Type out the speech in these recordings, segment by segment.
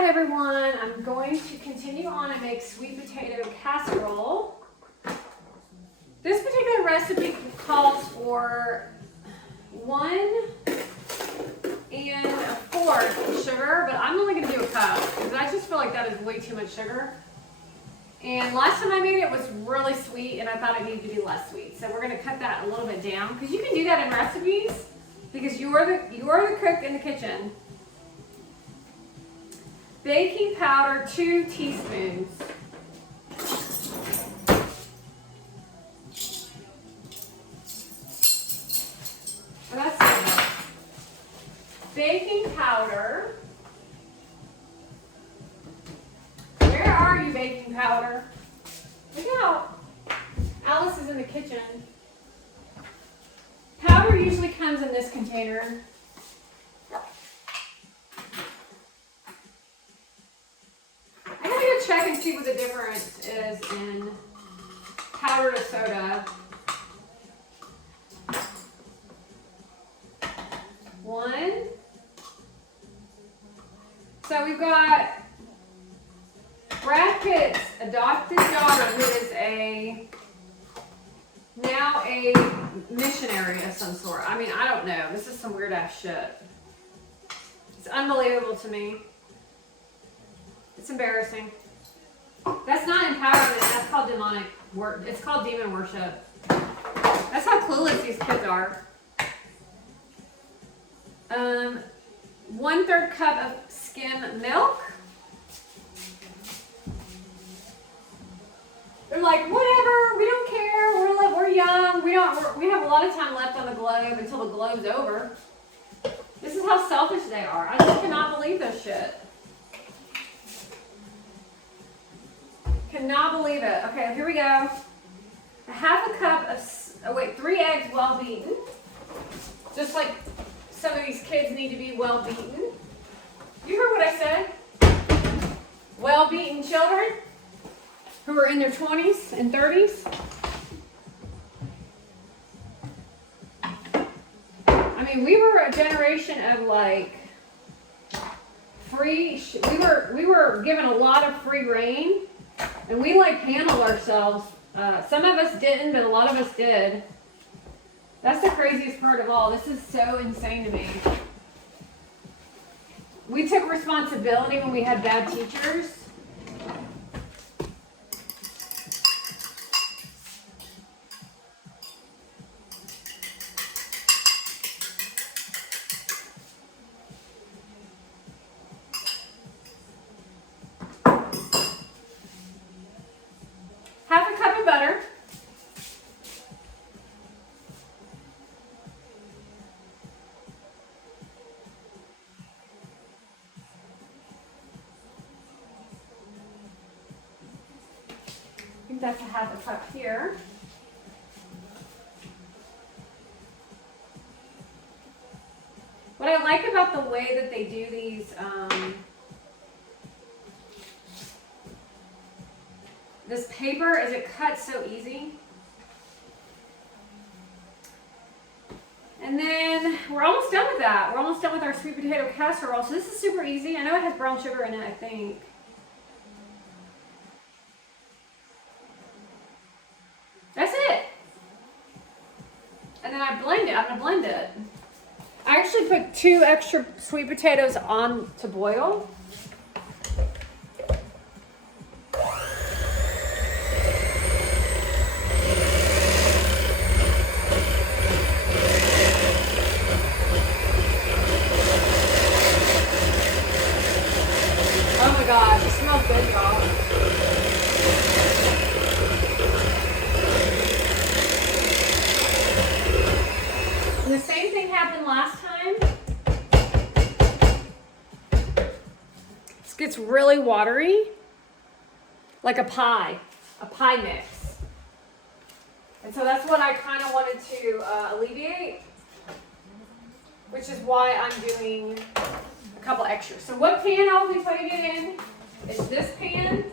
right, everyone, I'm going to continue on and make sweet potato casserole. This particular recipe calls for 1¼ sugar, but I'm only going to do a cup because I just feel like that is way too much sugar. And last time I made it was really sweet, and I thought it needed to be less sweet. So we're going to cut that a little bit down because you can do that in recipes because you are the cook in the kitchen. Baking powder, 2 teaspoons. Oh, that's it. Baking powder. Where are you, baking powder? Look out. Alice is in the kitchen. Powder usually comes in this container. I'm going to go check and see what the difference is in powder to soda. 1. So we've got Brad Pitt's adopted daughter, who is now a missionary of some sort. I mean, I don't know. This is some weird ass shit. It's unbelievable to me. It's embarrassing. That's not empowerment. That's called demonic work. It's called demon worship. That's how clueless these kids are. 1/3 cup of skim milk. They're like, whatever, we don't care. We're young. We have a lot of time left on the globe until the globe's over. This is how selfish they are. I just cannot believe this shit. Cannot believe it. Okay, here we go. 1/2 cup of 3 eggs well beaten. Just like some of these kids need to be well beaten. You heard what I said? Well beaten children who are in their 20s and 30s. I mean, we were a generation of like we were given a lot of free reign, and we like handled ourselves. Some of us didn't, but a lot of us did. That's the craziest part of all. This is so insane to me. We took responsibility when we had bad teachers. That's 1/2 cup here. What I like about the way that they do these, this paper is it cuts so easy. And then we're almost done with that. We're almost done with our sweet potato casserole. So this is super easy. I know it has brown sugar in it, I think. That's it. And then I blend it. I'm going to blend it. I actually put 2 extra sweet potatoes on to boil. Oh my gosh, it smells good, y'all. And the same thing happened last time. This gets really watery, like a pie mix. And so that's what I kind of wanted to alleviate, which is why I'm doing a couple extras. So what pan I'll be putting it in is this pan.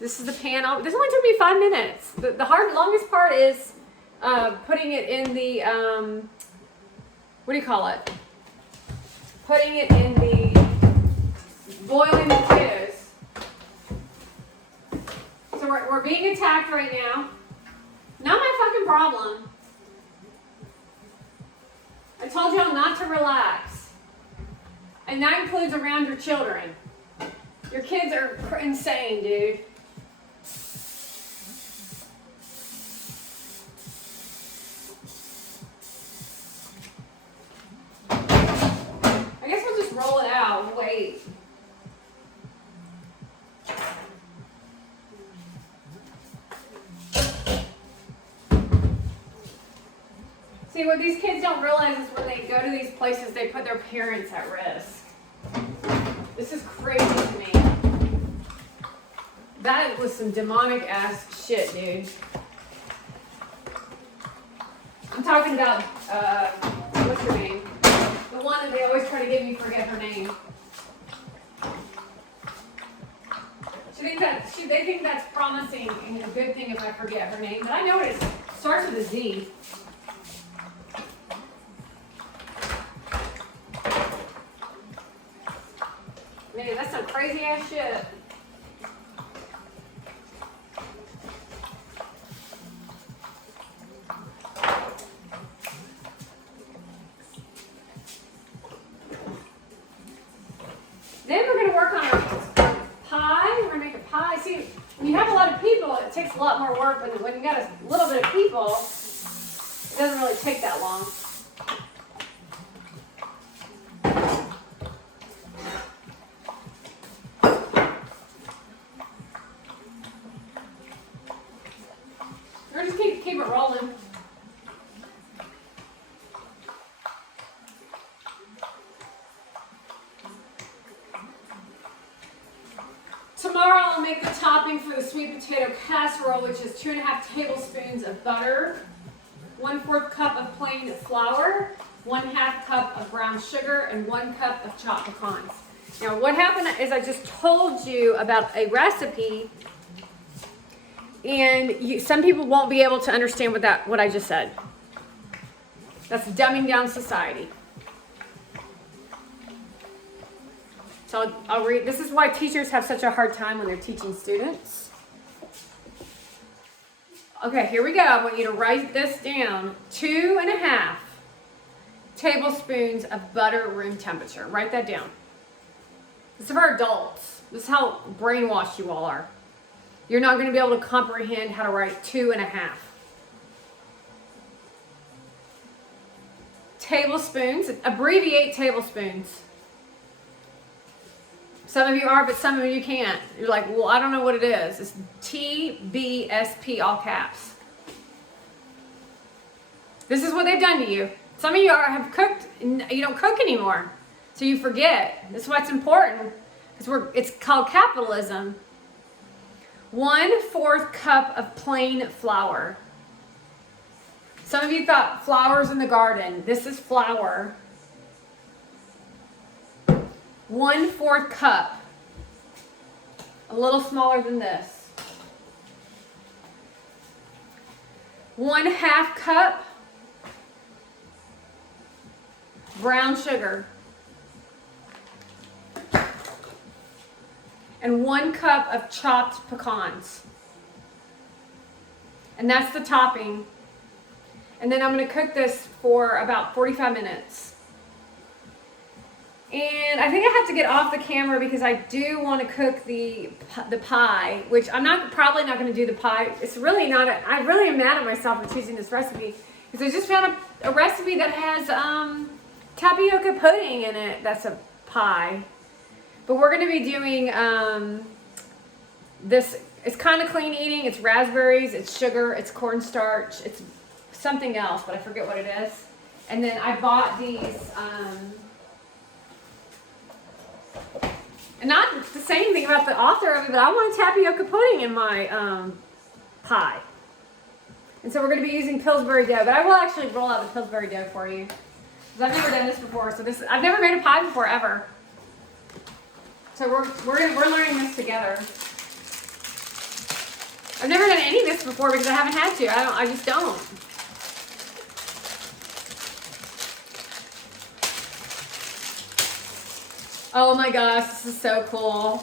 This is the pan. This only took me 5 minutes. The longest part is putting it in the, what do you call it? putting it in the boiling potatoes. So we're being attacked right now. Not my fucking problem. I told y'all not to relax. And that includes around your children. Your kids are insane, dude. I guess we'll just roll it out and wait. See, what these kids don't realize is when they go to these places, they put their parents at risk. This is crazy to me. That was some demonic ass shit, dude. I'm talking about, what's her name? The one that they always try to get me to forget her name. They think that's promising and a good thing if I forget her name, but I know it starts with a Z. Man, that's some crazy ass shit. Then we're going to work on our pie. We're going to make a pie. See, when you have a lot of people, it takes a lot more work. But when you got a little bit of people, it doesn't really take that long. Or just keep it rolling. Tomorrow I'll make the topping for the sweet potato casserole, which is 2.5 tablespoons of butter, 1/4 cup of plain flour, 1/2 cup of brown sugar, and 1 cup of chopped pecans. Now what happened is I just told you about a recipe, and some people won't be able to understand what I just said. That's dumbing down society. So I'll read. This is why teachers have such a hard time when they're teaching students. Okay, here we go. I want you to write this down. 2.5 tablespoons of butter, room temperature. Write that down. This is for adults. This is how brainwashed you all are. You're not going to be able to comprehend how to write 2.5 tablespoons. Abbreviate tablespoons. Some of you are, but some of you can't. You're like, well, I don't know what it is. It's TBSP, all caps. This is what they've done to you. Some of you have cooked, and you don't cook anymore. So you forget. This is why it's important. It's called capitalism. 1/4 cup of plain flour. Some of you thought flowers in the garden. This is flour. 1/4 cup, a little smaller than this. 1/2 cup brown sugar. And 1 cup of chopped pecans. And that's the topping. And then I'm going to cook this for about 45 minutes. And I think I have to get off the camera because I do want to cook the pie, which I'm probably not going to do the pie. It's really not, I really am mad at myself for choosing this recipe because I just found a recipe that has tapioca pudding in it. That's a pie. But we're going to be doing this. It's kind of clean eating. It's raspberries, it's sugar, it's cornstarch, it's something else, but I forget what it is. And then I bought these, and not to say anything about the author of it, but I want tapioca pudding in my pie. And so we're going to be using Pillsbury dough, but I will actually roll out the Pillsbury dough for you. Because I've never done this before, so I've never made a pie before, ever. So we're learning this together. I've never done any of this before because I haven't had to. I just don't. Oh my gosh, this is so cool.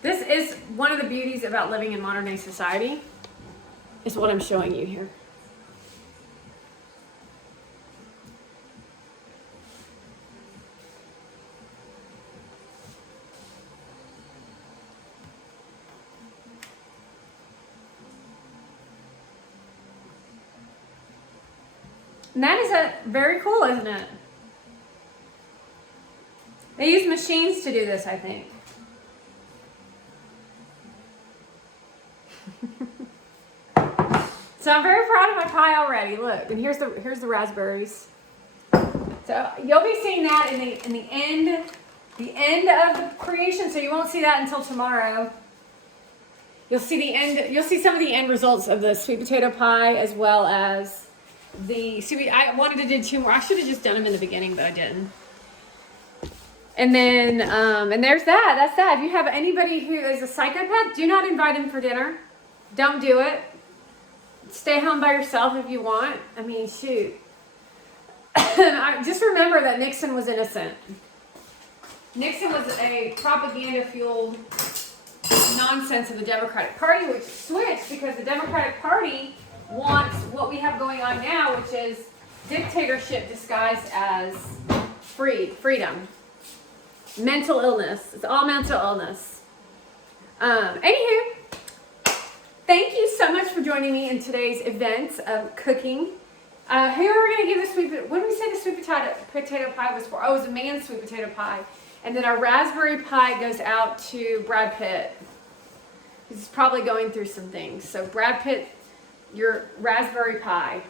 This is one of the beauties about living in modern day society, is what I'm showing you here. And that is very cool, isn't it? They use machines to do this, I think. So I'm very proud of my pie already. Look, and here's the raspberries. So you'll be seeing that in the end of the creation. So you won't see that until tomorrow. You'll see the end. You'll see some of the end results of the sweet potato pie, as well as the sweet. I wanted to do 2 more. I should have just done them in the beginning, but I didn't. And then and there's that. That's that. If you have anybody who is a psychopath, do not invite him for dinner. Don't do it. Stay home by yourself if you want. I mean, shoot. Just remember that Nixon was innocent. Nixon was a propaganda-fueled nonsense of the Democratic Party, which switched because the Democratic Party wants what we have going on now, which is dictatorship disguised as freedom. Mental illness. It's all mental illness. Anywho, thank you so much for joining me in today's event of cooking. Who are we going to give the sweet, what did we say the sweet potato pie was for? Oh, it was a man's sweet potato pie. And then our raspberry pie goes out to Brad Pitt. He's probably going through some things. So Brad Pitt, your raspberry pie.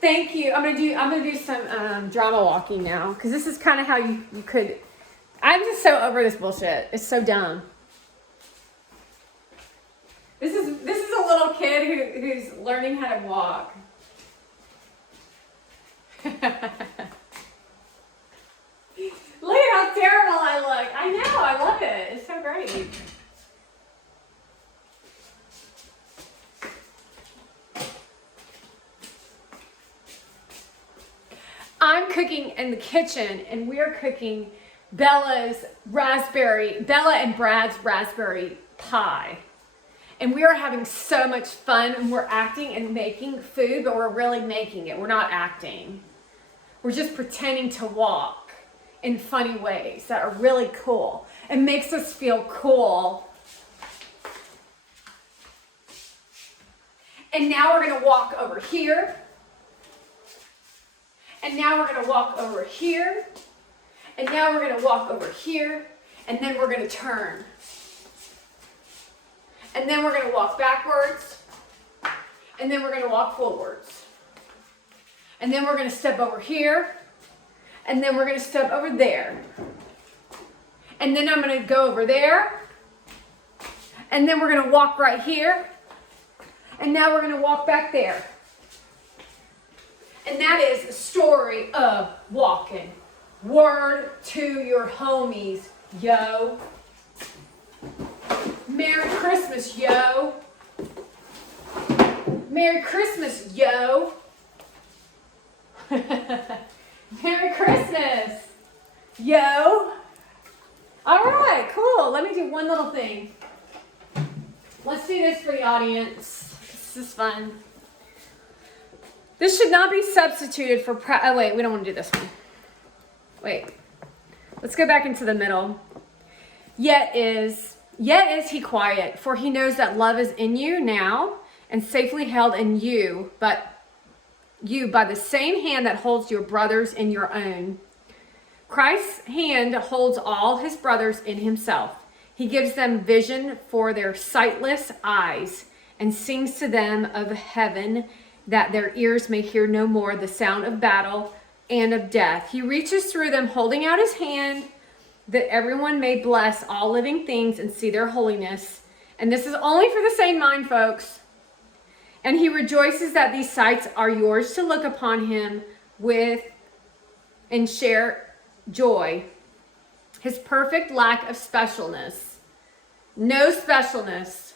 Thank you. I'm gonna do some drama walking now, because this is kind of how you could. I'm just so over this bullshit. It's so dumb. This is a little kid who's learning how to walk. Look at how terrible I look. I know, I love it. It's so great. I'm cooking in the kitchen, and we're cooking Bella and Brad's raspberry pie. And we are having so much fun, and we're acting and making food, but we're really making it. We're not acting. We're just pretending to walk in funny ways that are really cool. It makes us feel cool. And now we're gonna walk over here. And now we're gonna walk over here. And now we're gonna walk over here. And then we're gonna turn. And then we're going to walk backwards. And then we're going to walk forwards. And then we're going to step over here. And then we're going to step over there. And then I'm going to go over there. And then we're going to walk right here. And now we're going to walk back there. And that is the story of walking. Word to your homies, yo. Merry Christmas, yo. Merry Christmas, yo. Merry Christmas, yo. All right, cool. Let me do one little thing. Let's do this for the audience. This is fun. This should not be substituted for, oh wait, we don't want to do this one. Wait, let's go back into the middle. Yet is he quiet, for he knows that love is in you now and safely held in you, but you by the same hand that holds your brothers in your own. Christ's hand holds all his brothers in himself. He gives them vision for their sightless eyes and sings to them of heaven that their ears may hear no more the sound of battle and of death. He reaches through them holding out his hand that everyone may bless all living things and see their holiness. And this is only for the sane mind, folks. And he rejoices that these sights are yours to look upon him with and share joy. His perfect lack of specialness. No specialness.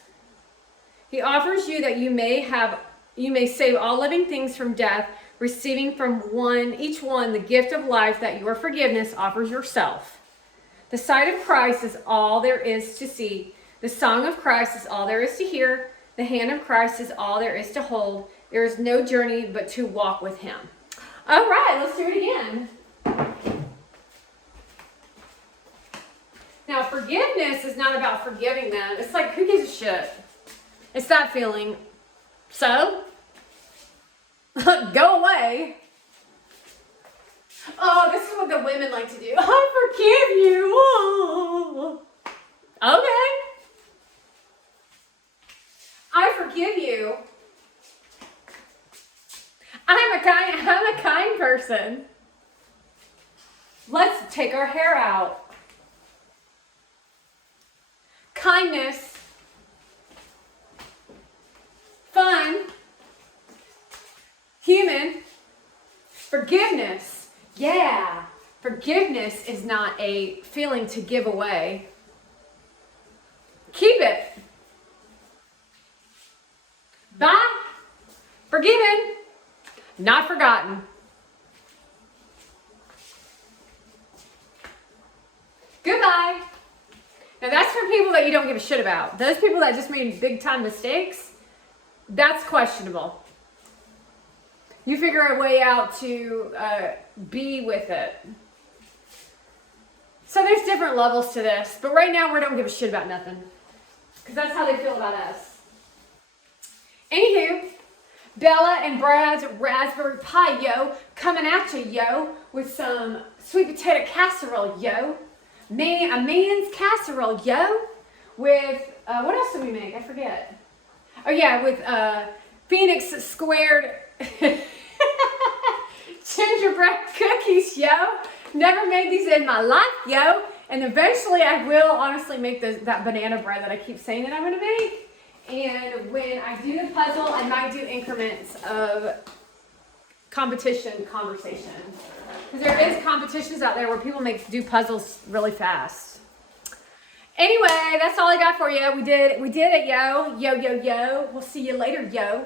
He offers you that you may save all living things from death, receiving from each one the gift of life that your forgiveness offers yourself. The sight of Christ is all there is to see. The song of Christ is all there is to hear. The hand of Christ is all there is to hold. There is no journey but to walk with him. All right, let's do it again. Now, forgiveness is not about forgiving them. It's like, who gives a shit? It's that feeling. So, go away. Oh, this is what the women like to do. I forgive you. Oh. Okay. I forgive you. I'm a kind person. Let's take our hair out. Kindness. Fun. Human. Forgiveness. Yeah. Forgiveness is not a feeling to give away. Keep it. Bye. Forgiven. Not forgotten. Goodbye. Now that's for people that you don't give a shit about. Those people that just made big time mistakes, that's questionable. You figure a way out to be with it. So there's different levels to this, but right now we don't give a shit about nothing. Because that's how they feel about us. Anywho, Bella and Brad's raspberry pie, yo, coming at you, yo, with some sweet potato casserole, yo. A man's casserole, yo, with, what else did we make? I forget. Oh yeah, with Phoenix squared gingerbread cookies, yo. Never made these in my life, yo. And eventually I will honestly make that banana bread that I keep saying that I'm going to make. And when I do the puzzle, I might do increments of competition conversation. Because there is competitions out there where people do puzzles really fast. Anyway, that's all I got for you. We did it, yo. Yo, yo, yo. We'll see you later, yo.